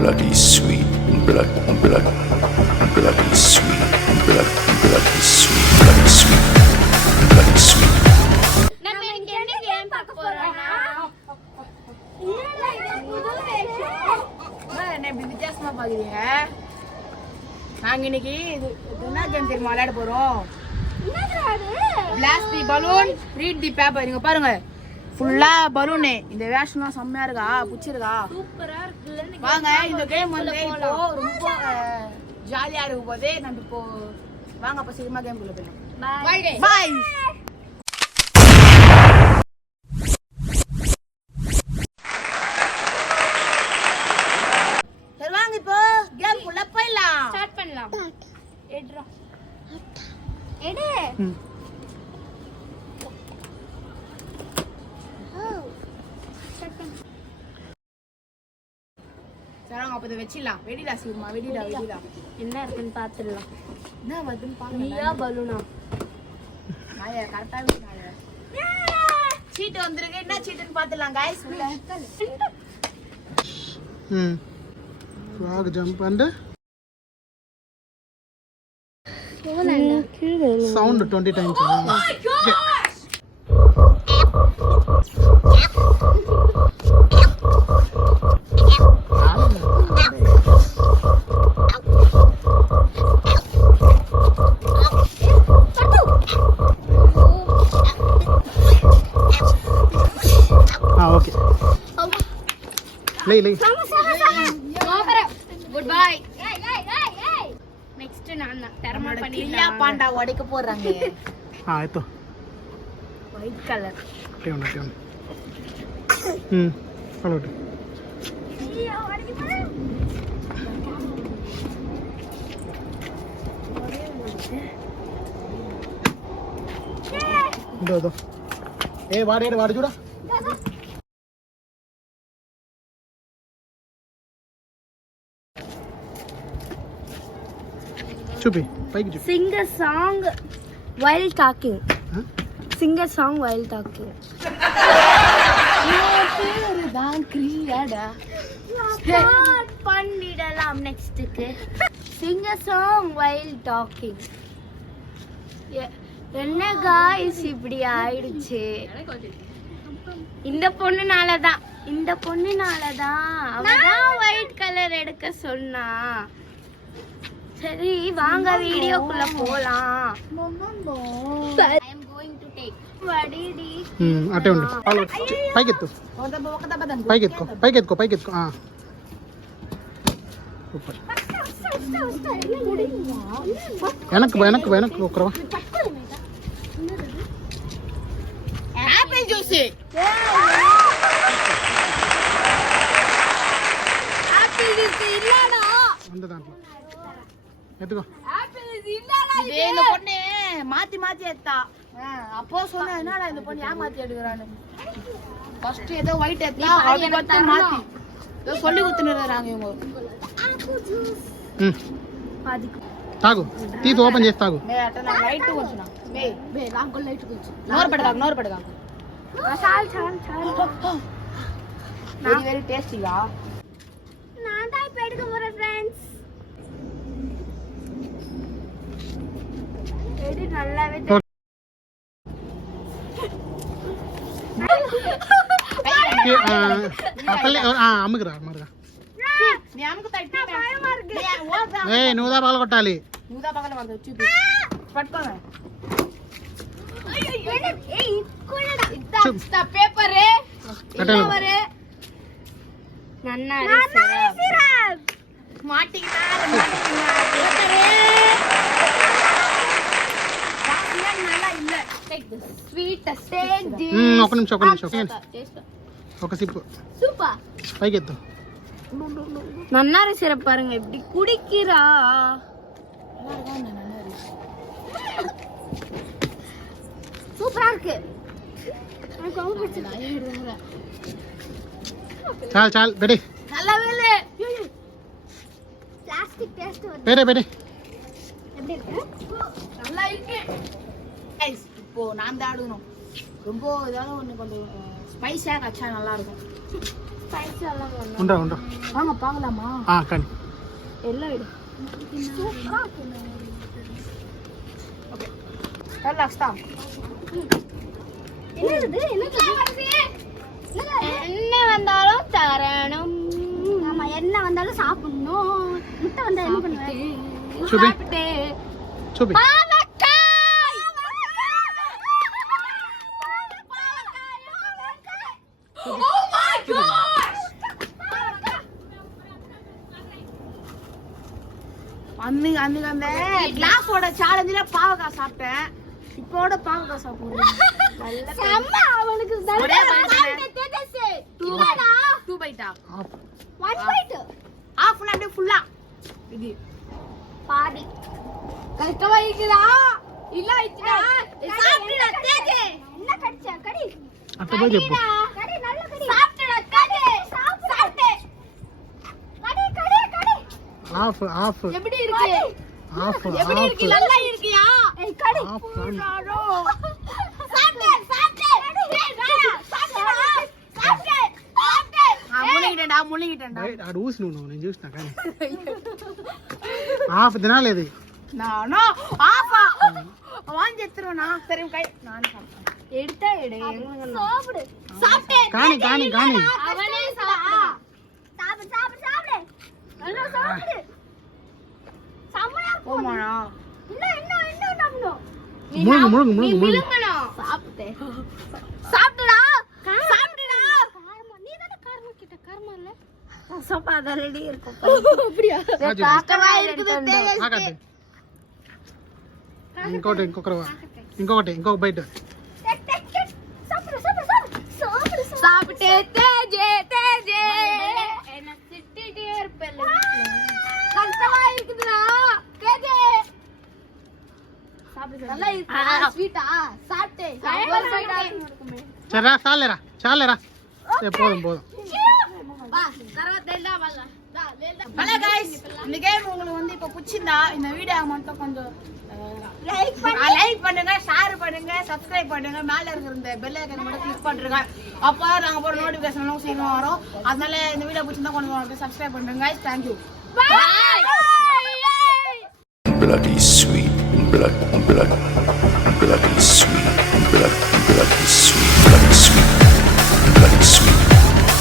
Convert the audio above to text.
bloody sweet, bloody sweet, bloody sweet, bloody sweet. நம்ம இன்னைக்கு என்ன கேம் பார்க்க போறோம்னா என்ன இப்படி வித்தியாசமா பாக்குறீங்க? நாங்க இன்னைக்கு என்ன கேம் தெரியுமா விளையாட போறோம்? Blast the balloon, read the paper. நீங்க பாருங்க, ஃபுல்லா பலூனு. இந்த வேஷம்லாம் செம்மையா இருக்கா, பிடிச்சிருக்கா? சூப்பரா இருக்குல்ல? வாங்க, இந்த கேம் வந்து இப்போ ரொம்ப ஜாலியா இருக்கும் போதே நம்ம இப்போ வாங்க அப்ப சீக்கிரமா கேம் குள்ள போயிடலாம். பாய். சரி வாங்க இப்போ கேம் குள்ள போயிடலாம். ஸ்டார்ட் பண்ணலாம். எட்ரா எடு. சரி வாங்க அப்ப இதை வச்சிடலாம். வெடிடா சீக்கிரமா, வெடிடா. என்ன இருக்குன்னு பாத்துடலாம். என்ன வருதுன்னு பாருங்க. நீயா பலூனா? நாயா கரெக்டா நாயா சீட் வந்திருக்கு. என்ன சீட்டுன்னு பாத்துடலாம் गाइस. உள்ள frog jump and sound 20 times. Oh my god. Okay. Lay. Goodbye. Next நான் டர்மா கில்லா பண்ணிடலாம். பாண்டா உடைக்க போறாங்க. Ito. White colour. Tiyon. Follow it. Do. వాడు చూడా. చూపి పైకి చూపి. Sing a song while talking. Sing a song while talking. தான் கிரியாடா. Start பண்ணிடலாம் நெக்ஸ்ட்க்கு. Sing a song while talking. என்ன गाइस இப்படி ஆயிடுச்சு? இந்த பொண்ணுனால தான் அவதான் ஒயிட் கலர் எடுக்க சொன்னா. சரி வாங்க வீடியோக்குள்ள போலாம். I am going to take వడిడి. అటే ఉండు. ఫాలో పైకెత్తు. పైకెత్తుకో. సూపర్. వెనక్కు ఒకరవా. Apple juice. ஆப்பிள் ஜூஸ் இல்லடா. அந்த దాంట్లో. ఎత్తుకో. ஆப்பிள் ஜூஸ் இல்லடா. இதே இந்த பொண்ணு மாத்தி ஏத்தா. அப்போ சொன்னா என்னடா இந்த பொண்ணு ஏமாத்தி எடுக்கறானு. ஃபர்ஸ்ட் ஏதோ ஒயிட் ஏத்தா, அது பத்தி மாத்தி. ஏதோ சொல்லி குத்துனறாங்க இவங்க. Apple juice. తాగు. తీసి ఓపెన్ చేసి తాగు. మే అట నా లైట్ వచ్చునా. మే నాకు లైట్ వచ్చి. నోరు పడగా. చాలు. వెరీ టేస్టీగా. నాందాయి పెట్టుకోమర ఫ్రెండ్స్. ఎడి నల్లవే. అమ్మకురా. నీ అమ్మకు తట్టి నువ్వుదా పగల కొట్టాలి. నువ్వుదా పగల పడతావు. చూపి పట్టుకోమే. పేపర్ ఒక నిమిషం ఒక సిప్పు పైకెత్తు. நன்னாரி சிரப் பாருங்க எப்படி குடிக்கிறா. சூப்பரா இருக்கு. చాలు పెడి. நல்லாவே இல்ல. பிளாஸ்டிக் டேஸ்ட் வருது. பெடி எப்படி இருக்கு? நல்லா இருக்கு. இப்போ நான் தான் ஆடணும். ரொம்ப இதால ஒன்று கொஞ்சம் ஸ்பைஸியாக வச்சா நல்லா இருக்கும். ஸ்பைஸ் எல்லாம் ஒண்ணு உண்டா உண்டா வாங்க பார்க்கலாமா கண் எல்லாம் எடு சூப்பரா இருக்கு ஓகே ரிலாக்ஸ் தான் என்ன வந்தாலும் தரணும் ஆமா என்ன வந்தாலும் சாப்பிடணும் முட்டை வந்தா என்ன பண்ணுவேன் சுபி சாப்பிட்டு சுபி அன்னைக்கு அந்த கிளாஸோட சேலஞ்சில பாவக்காய் சாப்பிட்டேன் இப்போட பாவக்காய் சாப்பிடுறேன் செம்ம அவனுக்கு ஒரே bite இல்லடா 2 பைட்டா 1 பைட் ஆஃப் அண்ட் அப்படியே ஃபுல்லா இது பாதி கஷ்டமா இருக்குதா இல்ல ஆயிடுச்சுடா சாப்பிடுடா தேஜே என்ன கடிச்ச கடி அட்ட போய் చెప్పు கடி நல்ல கடி சாப்பிடுடா தேஜே சாப்பிடு கடி கடி கடி ஆஃப் ஆஃப் எப்படி இருக்கு ஆஃப் எப்படி இருக்கு நல்லா இருக்கியா ஏய் கடி ஆஃப் சாப்பிடு சாப்பிடு டேய் ராடா சாப்பிடுடா சாப்பிடு சாப்பிடு మునిగిటండా ఆడు ఊసి నువ్వు నేను చూసినా కానీ ఆఫ్ తినాలి అది నానో ఆఫా వాన్ చేస్తున్నా సరే కై నాన్న సాப்பிட்டேன் எடுத்தா எடு சாப்பிடு சாப்பிடு காணி காணி காணி அவனே சாப்பிடு சாப்பிடு சாப்பிடு சாப்பிடு நல்லா சாப்பிடு சம்மனா ஓமாடா இன்னும் நம்மனோ முழுங்கு முழுங்கு முழுங்கு முழுங்கு சாப்பிட்டே சாப்பிடுடா சாப்பிடுடா காரமா நீ தான காரமா கிட்ட காரமா இல்ல சோப்பா அத ரெடி இருக்கு அப்படியா காக்கவா இருக்குது தேஜஸ் ఆగట్టు ఇంకోటి ఇంకొక బయట சாப்பிடு சாப்பிடு சாப்பிடு சாப்பிட்டே தேஜே தேஜே என்ன திட்டிட்டே இருப்பேல கஷ்டமா இருக்குதுடா தேஜே சாப்பிடு நல்லா இருக்கு ஸ்வீட்டா சாப்பிட்டே ஒரு பைட்டா இருக்குமே సరేరా చాలేరా போதும் போதும் வா తర్వాత వెళ్దాం వల్ల ஹலோ गाइस இந்த கேம் உங்களுக்கு வந்து இப்ப பிடிச்சிருந்தா இந்த வீடியோ மட்டும் கொஞ்சம் லைக் பண்ணுங்க ஷேர் பண்ணுங்க சப்ஸ்கிரைப் பண்ணுங்க மேல இருக்கிற இந்த பெல் ஐகான் மட்டும் கிளிக் பண்ணிருங்க அப்போ நாங்க போற நோட்டிபிகேஷன் எல்லாம் சீக்கிரம் வரும் அதனால இந்த வீடியோ பிடிச்சிருந்தா கொஞ்சம் சப்ஸ்கிரைப் பண்ணுங்க guys thank you Bloody sweet, bloody sweet, bloody sweet, bloody sweet.